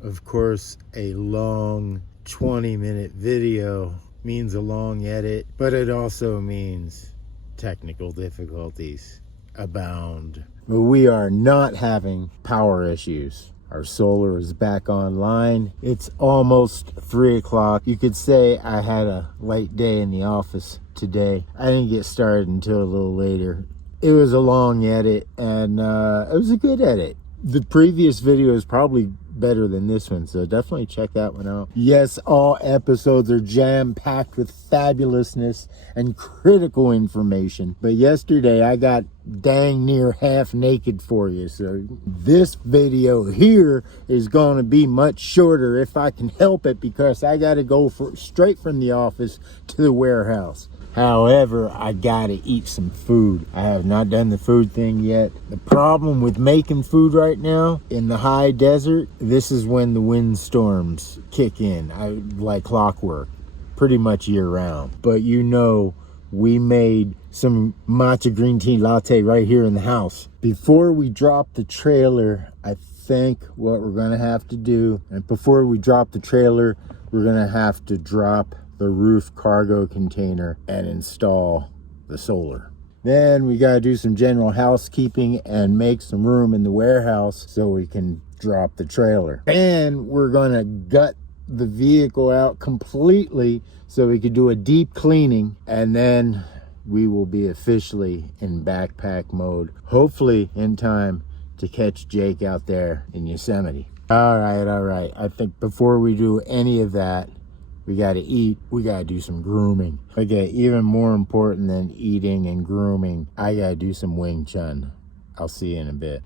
Of course, a long 20-minute video means a long edit, but it also means technical difficulties abound. But we are not having power issues. Our solar is back online. It's almost 3 o'clock. You could say I had a light day in the office today. I didn't get started until a little later. It was a long edit, and it was a good edit. The previous video is probably better than this one, so definitely check that one out. Yes, all episodes are jam-packed with fabulousness and critical information, but yesterday I got dang near half naked for you, so this video here is going to be much shorter if I can help it, because I got to go straight from the office to the warehouse. However, I gotta eat some food. I have not done the food thing yet. The problem with making food right now in the high desert, this is when the windstorms kick in. Like clockwork, pretty much year round. But you know, we made some matcha green tea latte right here in the house. Before we drop the trailer, I think what we're gonna have to do, and before we drop the trailer, we're gonna have to drop the roof cargo container and install the solar. Then we got to do some general housekeeping and make some room in the warehouse so we can drop the trailer. And we're going to gut the vehicle out completely so we could do a deep cleaning, and then we will be officially in backpack mode, hopefully in time to catch Jake out there in Yosemite. All right. I think before we do any of that, we got to eat. We got to do some grooming. Okay, even more important than eating and grooming, I got to do some Wing Chun. I'll see you in a bit.